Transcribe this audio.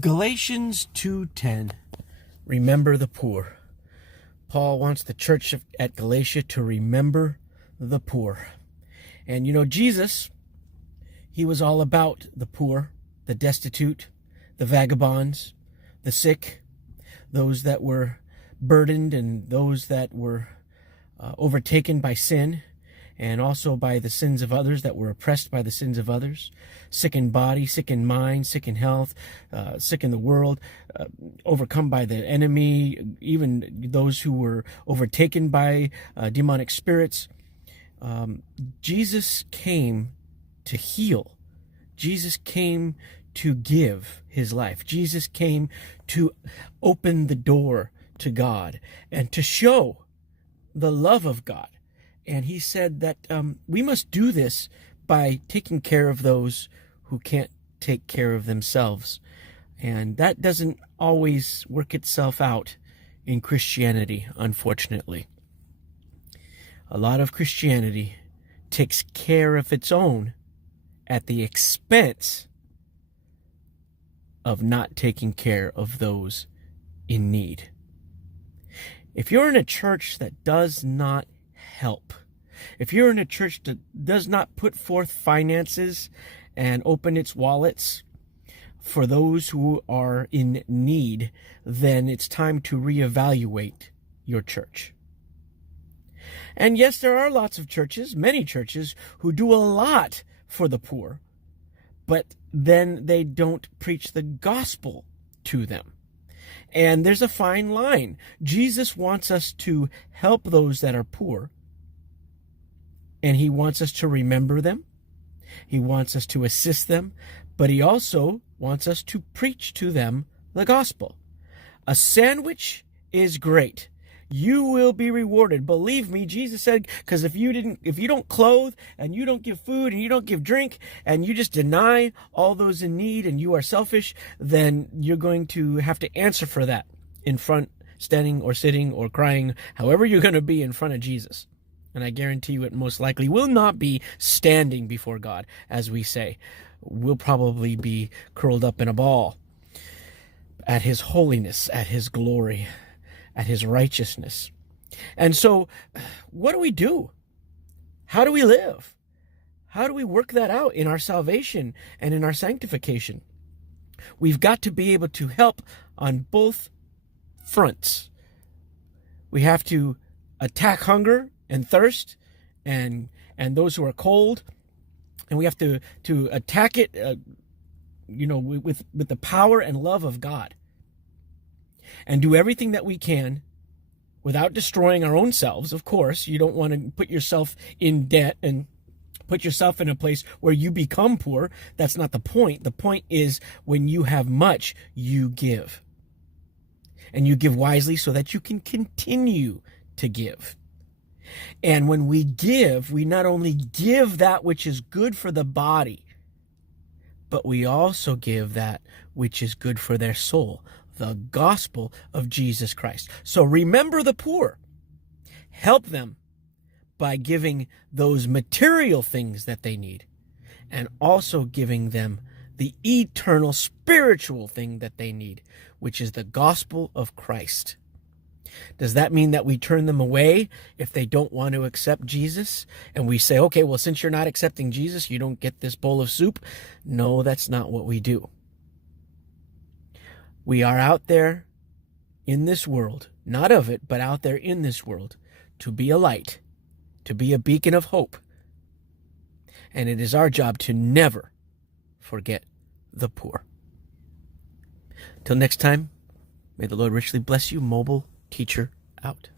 Galatians 2:10. Remember the poor. Paul wants the church at Galatia to remember the poor. And you know, Jesus, he was all about the poor, the destitute, the vagabonds, the sick, those that were burdened and those that were overtaken by sin, and also by the sins of others, that were oppressed by the sins of others, sick in body, sick in mind, sick in health, sick in the world, overcome by the enemy, even those who were overtaken by demonic spirits. Jesus came to heal. Jesus came to give his life. Jesus came to open the door to God and to show the love of God. And he said that we must do this by taking care of those who can't take care of themselves. And that doesn't always work itself out in Christianity, unfortunately. A lot of Christianity takes care of its own at the expense of not taking care of those in need. If you're in a church that does not help, if you're in a church that does not put forth finances and open its wallets for those who are in need, then it's time to reevaluate your church. And yes, there are lots of churches, many churches, who do a lot for the poor, but then they don't preach the gospel to them. And there's a fine line. Jesus wants us to help those that are poor, and he wants us to remember them. He wants us to assist them, but he also wants us to preach to them the gospel. A sandwich is great. You will be rewarded. Believe me, Jesus said, because if you don't clothe and you don't give food and you don't give drink and you just deny all those in need and you are selfish, then you're going to have to answer for that in front, standing or sitting or crying, however you're going to be in front of Jesus. And I guarantee you it most likely will not be standing before God, as we say. We'll probably be curled up in a ball at his holiness, at his glory, at his righteousness. And so, what do we do? How do we live? How do we work that out in our salvation and in our sanctification? We've got to be able to help on both fronts. We have to attack hunger and thirst and those who are cold, and we have to attack it with the power and love of God, and do everything that we can without destroying our own selves. Of course, you don't want to put yourself in debt and put yourself in a place where you become poor. That's not the point. The point is, when you have much, you give, and you give wisely so that you can continue to give. And when we give, we not only give that which is good for the body, but we also give that which is good for their soul, the gospel of Jesus Christ. So remember the poor. Help them by giving those material things that they need, and also giving them the eternal spiritual thing that they need, which is the gospel of Christ. Does that mean that we turn them away if they don't want to accept Jesus? And we say, okay, well, since you're not accepting Jesus, you don't get this bowl of soup? No, that's not what we do. We are out there in this world, not of it, but out there in this world, to be a light, to be a beacon of hope. And it is our job to never forget the poor. Till next time, may the Lord richly bless you. Mobile Teacher out.